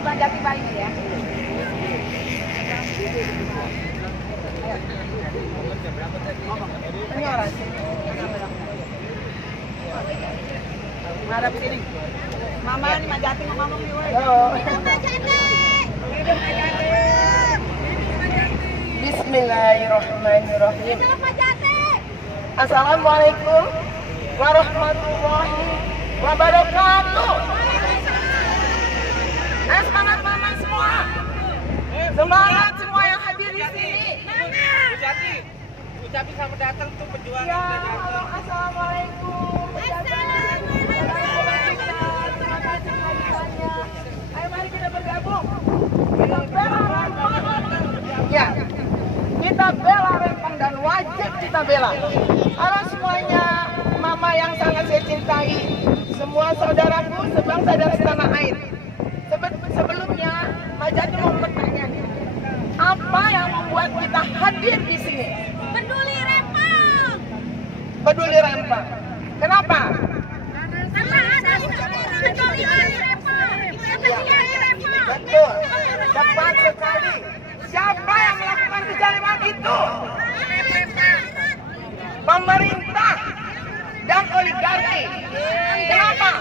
Wisma Jati Bali ya. Ini orang sini. Madap sini. Mama ni Majati mau ngomong nih, woi. Bismillahirrahmanirrahim. Assalamualaikum warahmatullahi wabarakatuh. Semangat mama semua. Semangat semua yang hadir di sini. Jati, ucapin selamat datang tuh pejuang. Ya, halo, assalamualaikum. Ayo mari kita bergabung. Kita bela Rempang. Ya, kita bela Rempang dan wajib kita bela. Halo semuanya, mama yang sangat saya cintai, semua saudaraku sebangsa dan setanah air. Sebelumnya, Majati mau bertanya nih, apa yang membuat kita hadir di sini? Peduli Rempang. Peduli Rempang. Kenapa? Karena ada kezaliman Rempang. Betul, tepat sekali. Siapa yang melakukan kezaliman itu? Pemerintah dan oligarki. Kenapa?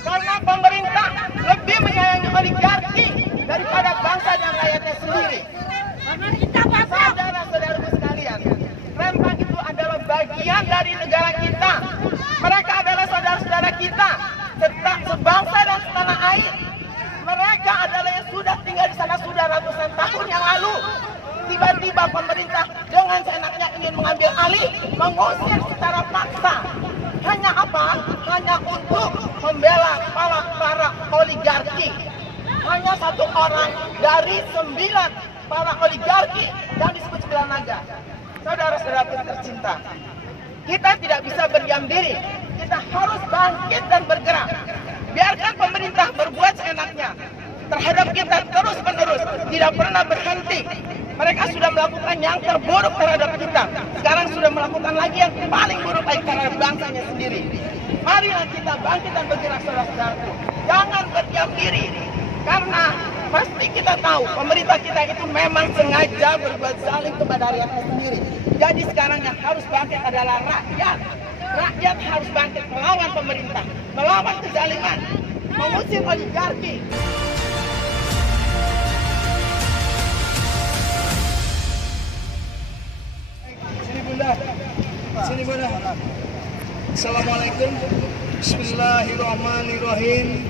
Karena pemerintah lebih menyayangi oligarki daripada bangsa dan rakyatnya sendiri. Saudara-saudaraku sekalian, Rempang itu adalah bagian dari negara kita. Mereka adalah saudara-saudara kita, serta sebangsa dan setanah air. Mereka adalah yang sudah tinggal di sana sudah ratusan tahun yang lalu. Tiba-tiba pemerintah dengan seenaknya ingin mengambil alih, mengusir secara paksa. Hanya apa? Hanya untuk membela para oligarki. Hanya satu orang dari 9 para oligarki yang disebut 9 naga. Saudara-saudaraku tercinta, kita tidak bisa berdiam diri. Kita harus bangkit dan bergerak. Biarkan pemerintah berbuat seenaknya terhadap kita terus-menerus, tidak pernah berhenti. Mereka sudah melakukan yang terburuk terhadap kita. Sekarang sudah melakukan lagi yang paling buruk lagi terhadap bangsanya sendiri. Marilah kita bangkit dan bergerak, saudara-saudaraku. Jangan berdiam diri. Karena pasti kita tahu pemerintah kita itu memang sengaja berbuat zalim kepada rakyatnya sendiri. Jadi sekarang yang harus bangkit adalah rakyat. Rakyat harus bangkit melawan pemerintah, melawan kezaliman, mengusir oligarki. Sini bunda. Assalamualaikum. Bismillahirrahmanirrahim.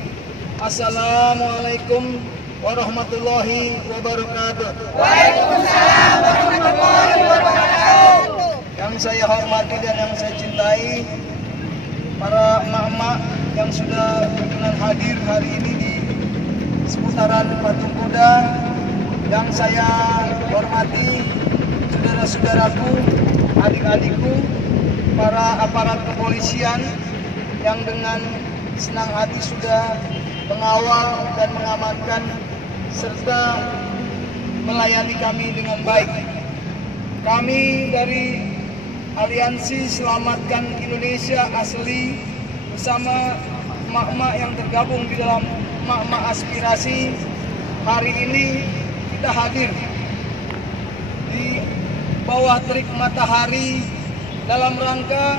Assalamualaikum warahmatullahi wabarakatuh. Waalaikumsalam warahmatullahi wabarakatuh. Yang saya hormati dan yang saya cintai, para emak-emak yang sudah berkenan hadir hari ini di seputaran Patung Kuda. Yang saya hormati saudara-saudaraku, adik-adikku, para aparat kepolisian yang dengan senang hati sudah mengawal dan mengamankan serta melayani kami dengan baik. Kami dari Aliansi Selamatkan Indonesia Asli bersama emak-emak yang tergabung di dalam emak-emak aspirasi, hari ini kita hadir di bawah terik matahari dalam rangka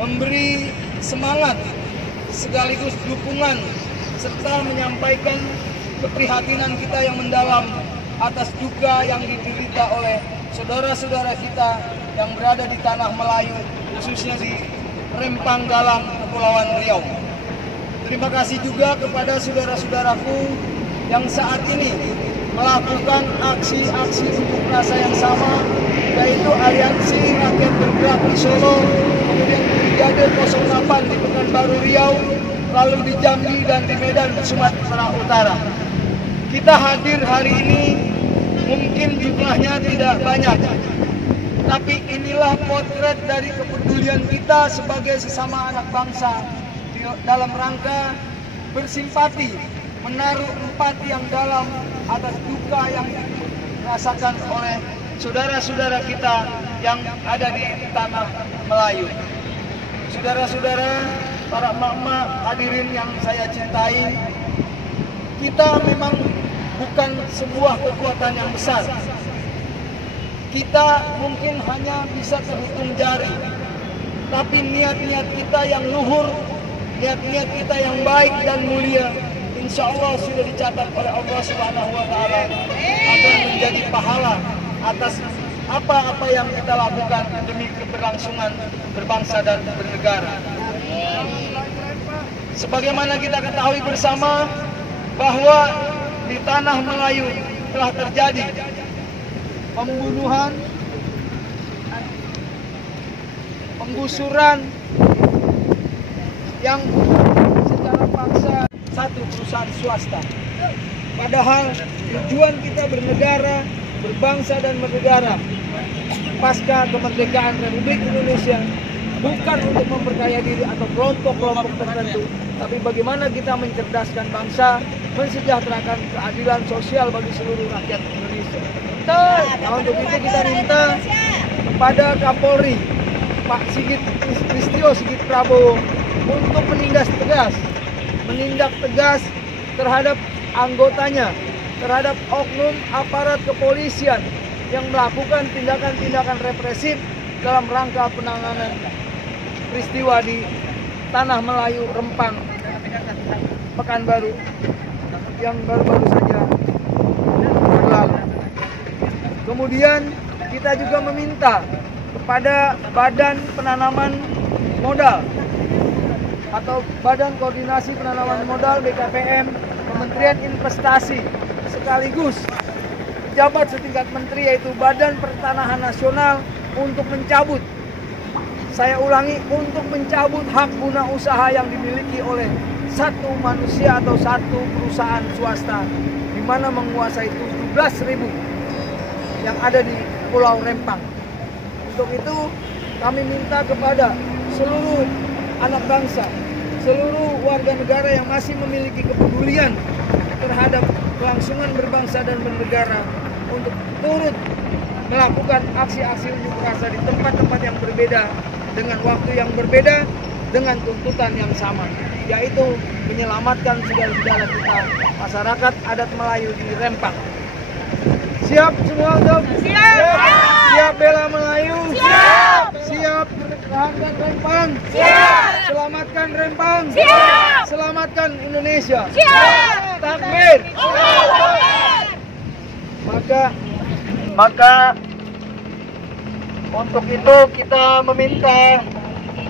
memberi semangat sekaligus dukungan serta menyampaikan keprihatinan kita yang mendalam atas duka yang diderita oleh saudara-saudara kita yang berada di tanah Melayu, khususnya di Rempang Galang, Kepulauan Riau. Terima kasih juga kepada saudara-saudaraku yang saat ini melakukan aksi-aksi unjuk rasa yang sama, yaitu Aliansi Rakyat Bergerak di Solo, kemudian Brigade 08 di Pekanbaru Riau, lalu di Jambi dan di Medan, Sumatera Utara. Kita hadir hari ini, mungkin jumlahnya tidak banyak, tapi inilah potret dari kepedulian kita sebagai sesama anak bangsa dalam rangka bersimpati, menaruh empati yang dalam atas duka yang dirasakan oleh saudara-saudara kita yang ada di tanah Melayu. Saudara-saudara, para emak-emak hadirin yang saya cintai, kita memang bukan sebuah kekuatan yang besar. Kita mungkin hanya bisa terhitung jari, tapi niat-niat kita yang luhur, niat-niat kita yang baik dan mulia, insya Allah sudah dicatat oleh Allah Subhanahu wa Ta'ala akan menjadi pahala atas apa-apa yang kita lakukan demi keberlangsungan berbangsa dan bernegara. Sebagaimana kita ketahui bersama bahwa di tanah Melayu telah terjadi pembunuhan, penggusuran yang secara paksa satu perusahaan swasta. Padahal tujuan kita bernegara, berbangsa dan bernegara pasca kemerdekaan Republik Indonesia bukan untuk memperkaya diri atau kelompok-kelompok tertentu, tapi bagaimana kita mencerdaskan bangsa, mensejahterakan keadilan sosial bagi seluruh rakyat Indonesia. Nah, untuk itu kita minta kepada Kapolri Pak Listio Sigit Prabowo untuk menindak tegas terhadap anggotanya, terhadap oknum aparat kepolisian yang melakukan tindakan-tindakan represif dalam rangka penanganan peristiwa di Tanah Melayu, Rempang, Pekanbaru yang baru-baru saja berlalu. Kemudian kita juga meminta kepada Badan Penanaman Modal atau Badan Koordinasi Penanaman Modal BKPM, Kementerian Investasi, sekaligus pejabat setingkat menteri yaitu Badan Pertanahan Nasional untuk mencabut, saya ulangi, untuk mencabut hak guna usaha yang dimiliki oleh satu manusia atau satu perusahaan swasta di mana menguasai 17.000 yang ada di Pulau Rempang. Untuk itu kami minta kepada seluruh anak bangsa, seluruh warga negara yang masih memiliki kepedulian terhadap kelangsungan berbangsa dan bernegara untuk turut melakukan aksi-aksi unjuk rasa di tempat-tempat yang berbeda dengan waktu yang berbeda dengan tuntutan yang sama, yaitu menyelamatkan saudara-saudara kita masyarakat adat Melayu di Rempang. Siap semua untuk? Siap! Siap bela Melayu? Siap! Siap pertahankan Rempang? Siap! Selamatkan Rempang? Siap! Selamatkan Indonesia? Siap! Takbir! Maka untuk itu kita meminta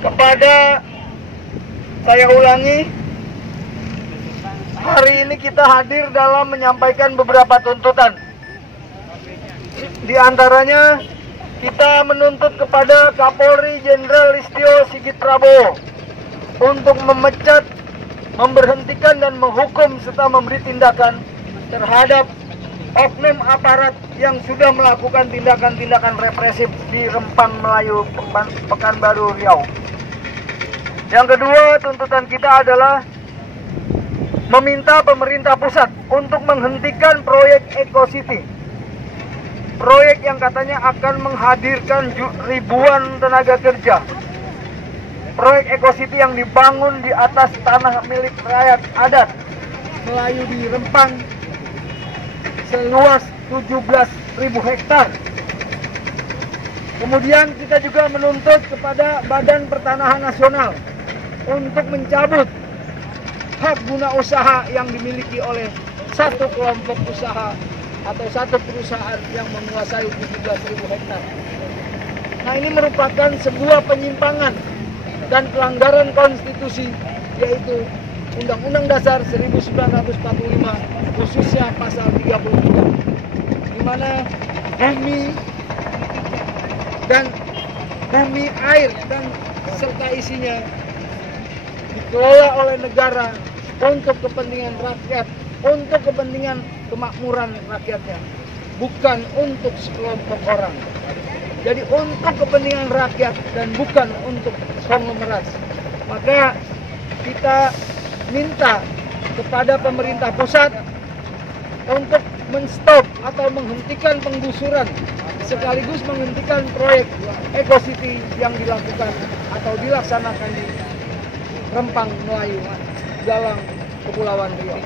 kepada, saya ulangi, hari ini kita hadir dalam menyampaikan beberapa tuntutan. Di antaranya kita menuntut kepada Kapolri Jenderal Listio Sigit Prabowo untuk memecat, memberhentikan dan menghukum serta memberi tindakan terhadap oknum aparat yang sudah melakukan tindakan-tindakan represif di Rempang Melayu, Pekanbaru, Riau. Yang kedua, tuntutan kita adalah meminta pemerintah pusat untuk menghentikan proyek Eco City. Proyek yang katanya akan menghadirkan ribuan tenaga kerja. Proyek Eco City yang dibangun di atas tanah milik rakyat adat Melayu di Rempang seluas 17.000 hektar. Kemudian kita juga menuntut kepada Badan Pertanahan Nasional untuk mencabut hak guna usaha yang dimiliki oleh satu kelompok usaha atau satu perusahaan yang menguasai 17.000 hektar. Nah, ini merupakan sebuah penyimpangan dan pelanggaran konstitusi, yaitu Undang-Undang Dasar 1945, khususnya pasal 33, di mana bumi, air dan serta isinya dikelola oleh negara untuk kepentingan rakyat, untuk kepentingan kemakmuran rakyatnya, bukan untuk sekelompok orang. Jadi untuk kepentingan rakyat dan bukan untuk konglomerat. Maka kita minta kepada pemerintah pusat untuk menstop atau menghentikan penggusuran sekaligus menghentikan proyek Eco City yang dilakukan atau dilaksanakan di Rempang Melayu, Galang, Kepulauan Riau.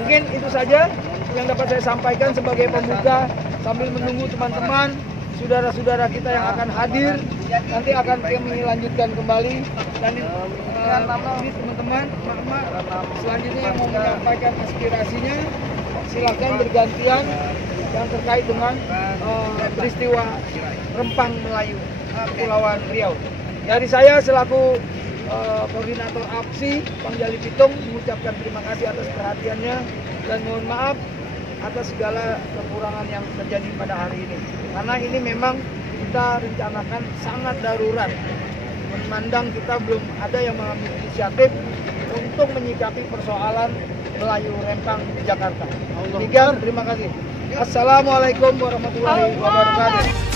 Mungkin itu saja yang dapat saya sampaikan sebagai pembuka sambil menunggu teman-teman, saudara-saudara kita yang akan hadir. Nanti akan kami lanjutkan kembali. Dan ini teman-teman, emak-emak selanjutnya yang mau menyampaikan aspirasinya, silakan bergantian yang terkait dengan peristiwa Rempang Melayu Kepulauan Riau. Dari saya selaku koordinator APSI Pangjali Pitung mengucapkan terima kasih atas perhatiannya dan mohon maaf atas segala kekurangan yang terjadi pada hari ini. Karena ini memang kita rencanakan sangat darurat. Memandang kita belum ada yang mengambil inisiatif untuk menyikapi persoalan Melayu Rempang di Jakarta. Demikian, terima kasih. Assalamualaikum warahmatullahi wabarakatuh.